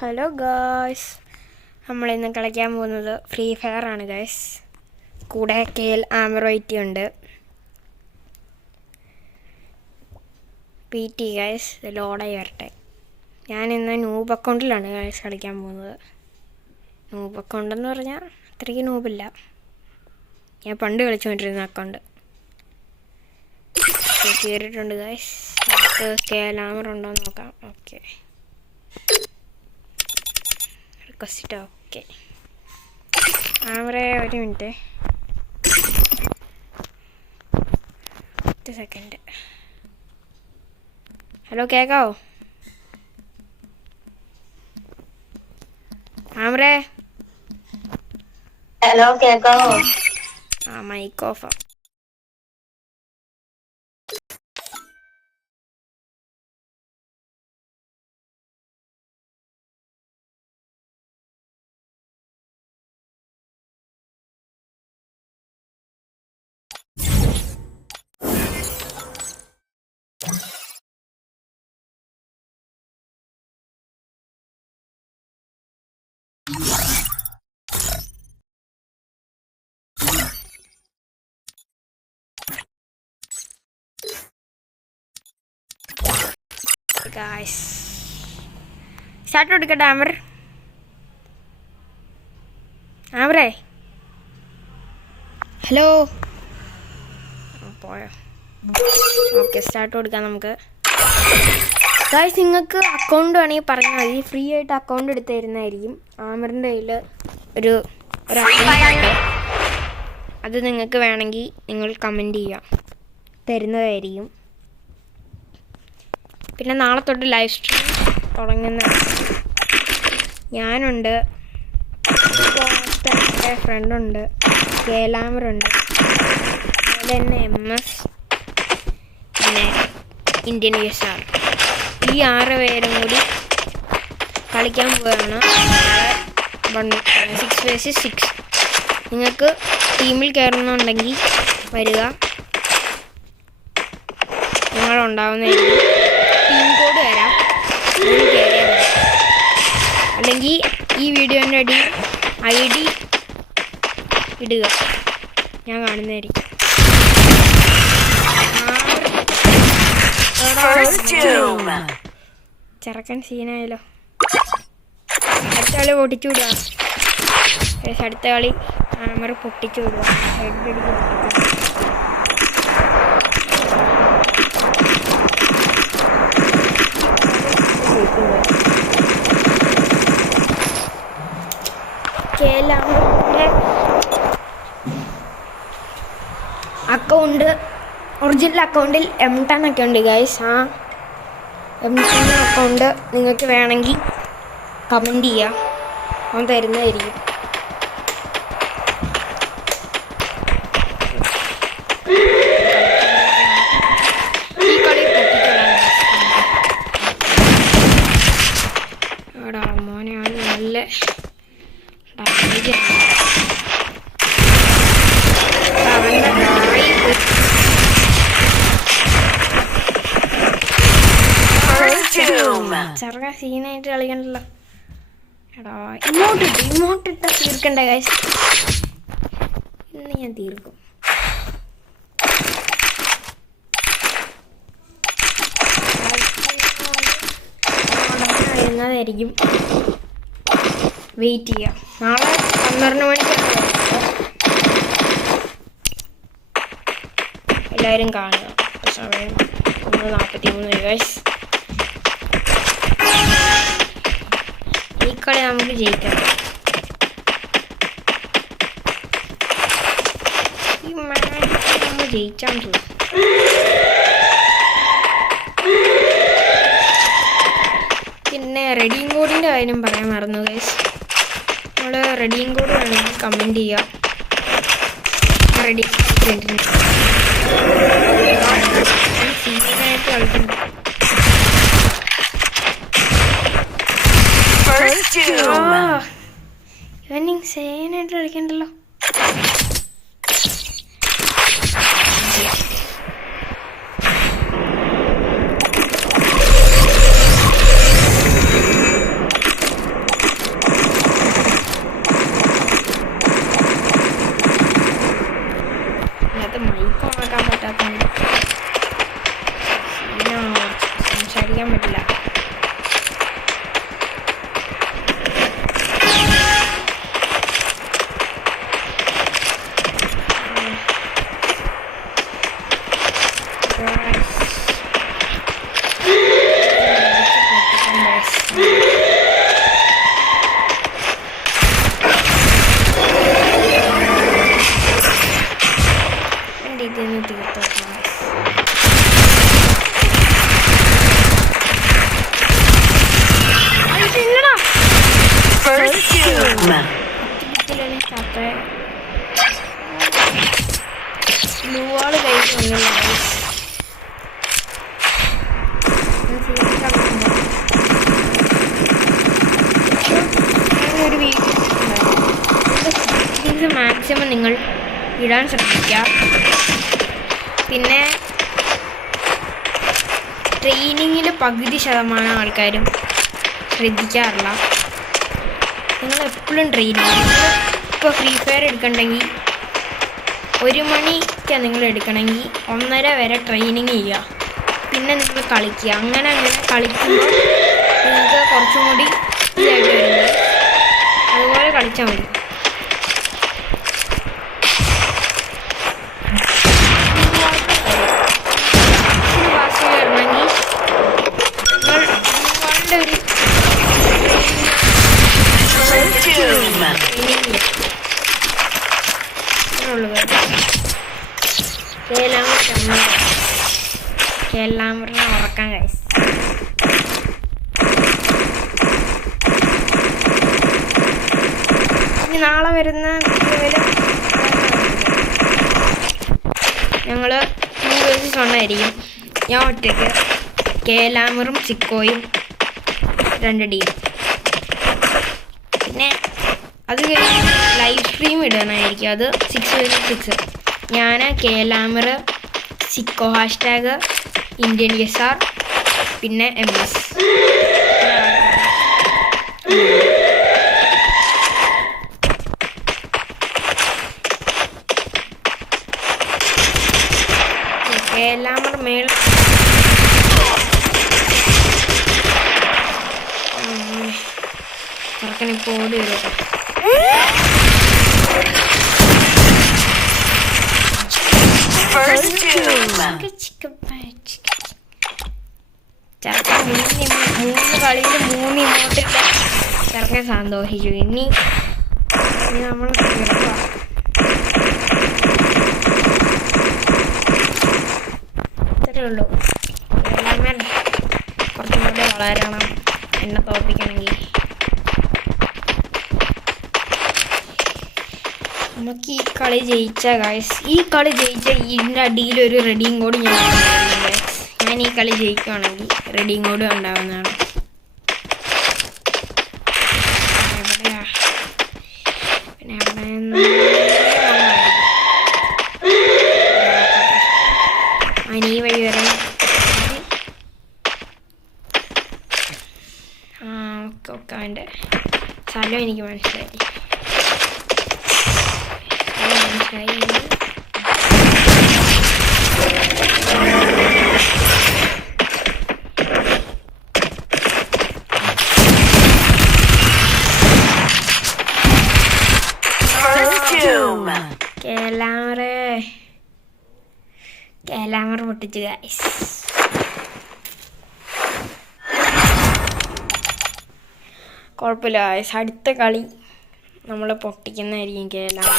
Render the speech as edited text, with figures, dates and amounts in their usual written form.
Hello guys, നമ്മളിന്ന് കളിക്കാൻ പോകുന്നത് ഫ്രീ ഫയർ ആണ് ഗായ്സ്. കൂടെ KL ആമറോയിറ്റി ഉണ്ട്, PT ഗായ്സ്. ലോഡായി വരട്ടെ. ഞാനിന്ന് നൂബ് അക്കൗണ്ടിലാണ് ഗായ്സ് കളിക്കാൻ പോകുന്നത്. നൂബ് അക്കൗണ്ട് എന്ന് പറഞ്ഞാൽ അത്രയ്ക്ക് നൂബില്ല, ഞാൻ പണ്ട് കളിച്ചുകൊണ്ടിരുന്ന അക്കൗണ്ട്. കയറിയിട്ടുണ്ട് ഗായ്സ്. നമുക്ക് KL ആമർ ഉണ്ടോ എന്ന് നോക്കാം. ഓക്കെ, ഓക്കെ ആമറേ, ഒരു മിനിറ്റ്, 10 സെക്കൻഡ്. ഹലോ, കേൾക്കാവോ ആമറേ? ഹലോ, കേൾക്കാവോ? മൈക്ക് ഓഫാ. ഗായ്സ്, സ്റ്റാർട്ട് കൊടുക്കട്ടെ ആമർ? ആമറേ, ഹലോ, പോയോ? ഓക്കെ, സ്റ്റാർട്ട് കൊടുക്കാം നമുക്ക്. ഗായ്സ്, നിങ്ങൾക്ക് അക്കൗണ്ട് വേണമെങ്കിൽ പറഞ്ഞാൽ മതി, ഫ്രീ ആയിട്ട് അക്കൗണ്ട് എടുത്ത് തരുന്നതായിരിക്കും. ആമറിൻ്റെ കയ്യിൽ ഒരു അക്കൗണ്ട് ഉണ്ട്, അത് നിങ്ങൾക്ക് വേണമെങ്കിൽ നിങ്ങൾ കമൻറ്റ് ചെയ്യാം, തരുന്നതായിരിക്കും. പിന്നെ നാളെ തൊട്ട് ലൈവ് സ്ട്രീം തുടങ്ങുന്ന ഞാനുണ്ട്, എൻ്റെ ഫ്രണ്ടുണ്ട്, KL ആമറുണ്ട്, അതുപോലെ തന്നെ MS, പിന്നെ ഇന്ത്യൻ USR. ഈ 6 പേരും കൂടി കളിക്കാൻ പോവുകയാണ് 6 vs 6. നിങ്ങൾക്ക് ടീമിൽ കയറുന്നുണ്ടെങ്കിൽ വരിക, നിങ്ങളുണ്ടാവുന്നതായിരിക്കും. ടീം കോഡ് തരാം, കയറിയാൽ മതി. അല്ലെങ്കിൽ ഈ വീഡിയോൻ്റെ ID ഇടുക, ഞാൻ കാണുന്നതായിരിക്കും. ചെറുക്കൻ സീനായാലോ. അടുത്ത കളി പൊട്ടിച്ചു വിടുക, അടുത്ത കളി ആമർ പൊട്ടിച്ചു വിടുക. KL ആമറിൻ്റെ അക്കൗണ്ട്, ഒറിജിനൽ അക്കൗണ്ടിൽ M10 ഒക്കെ ഉണ്ട് ഗൈസ്. ആ M10 അക്കൗണ്ട് നിങ്ങൾക്ക് വേണമെങ്കിൽ കമൻറ്റ് ചെയ്യാം, അവൻ തരുന്നതായിരിക്കും. ഈ കളി എടാ മോനെ, അവൻ നല്ല ചെറുക സീനായിട്ട് കളിക്കണ്ടല്ലോ. എടാ, ഇമോട്ടിട്ട് തീർക്കണ്ടേ ഗൈസ്? ഇന്ന് ഞാൻ തീർക്കും. വരുന്നതായിരിക്കും, വെയിറ്റ് ചെയ്യാം. നാളെ 12 മണിക്കാണ് എല്ലാവരും കാണുക. സമയം 1:43 ഗൈസ്. ഈ കളി നമുക്ക് ജയിക്കാം. ഈ മാച്ച് നമ്മൾ ജയിച്ചാൽ തോന്നും. പിന്നെ റെഡിയും കോഡിൻ്റെ കാര്യം പറയാൻ മറന്നു ഗൈസ്. നമ്മൾ റെഡിയും കോഡ് വേണമെങ്കിൽ കമൻറ്റ് ചെയ്യാം. റെഡി സീനായിട്ട് കളിക്കുന്നു. ഇവൻ സേനായിട്ട് കളിക്കണ്ടല്ലോ. ഇതൊന്ന് തീർത്ത് വെക്കണം. ബ്ലൂവാള് കൈ വന്നില്ല. ഒരു വീഡിയോ മാക്സിമം നിങ്ങൾ ഇടാൻ ശ്രമിക്കുക. പിന്നെ ട്രെയിനിങ്ങിൽ പകുതി ശതമാനം ആൾക്കാരും ശ്രദ്ധിക്കാറില്ല. നിങ്ങൾ എപ്പോഴും ട്രെയിനിങ്, ഇപ്പോൾ ഫ്രീ ഫയർ എടുക്കണമെങ്കിൽ 1 മണിക്കാണ് നിങ്ങൾ എടുക്കണമെങ്കിൽ 1:30 വരെ ട്രെയിനിങ് ചെയ്യുക. പിന്നെ നിങ്ങൾ കളിക്കുക. അങ്ങനെ കളിക്കുമ്പോൾ നിങ്ങൾക്ക് കുറച്ചും കൂടി ഇതായിട്ട് വരുന്നത്. അതുപോലെ കളിച്ചാൽ മതി. വാശി വരണമെങ്കിൽ നിങ്ങൾ ഒരു കേലാമറിനെ ഉറക്കാൻ കഴിയും. ഇനി നാളെ വരുന്ന വീഡിയോയിൽ ഞങ്ങൾ 3 ദിവസം കൊണ്ടായിരിക്കും. ഞാൻ ഒറ്റയ്ക്ക്, കേലാമറും ചിക്കോയും 2 ടീം. പിന്നെ അത് കഴിഞ്ഞ് ലൈവ് സ്ട്രീം ഇടാനായിരിക്കും. അത് 6 ഞാൻ, കേലാമർ, ചിക്കോ #, ഇന്ത്യൻ SR, പിന്നെ MS. കേലാമർ മേൾ ചെറുക്കനിപ്പോൾ ഓടി വരും. ചെറുക്കൻ 3 കളിയിൽ 3 ഇമോട്ടിട്ട ചെറുക്കൻ സന്തോഷിച്ചു. ഇനി നമ്മൾ ഇത്രയേ ഉള്ളൂ. എല്ലാമേ കുറച്ചും കൂടെ വളരണം എന്നെ തോൽപ്പിക്കണമെങ്കിൽ. നമുക്ക് ഈ കളി ജയിച്ച ഗൈസ്, ഈ കളി ജയിച്ച ഇതിൻ്റെ അടിയിലൊരു റെഡിയും കോഡ് ഞാൻ ഈ കളി ജയിക്കുകയാണെങ്കിൽ റെഡിയും കോഡ് ഉണ്ടാവുന്നതാണ്. എവിടെയാ പിന്നെ എവിടെ ഈ വഴി വരെ. ഓക്കെ അവൻ്റെ സ്ഥലം എനിക്ക് മനസ്സിലായി. കേലാമർ പൊട്ടിച്ചു ഗൈസ്. കുഴപ്പമില്ല ഗൈസ്, അടുത്ത കളി നമ്മൾ പൊട്ടിക്കുന്നതായിരിക്കും കേലാമർ.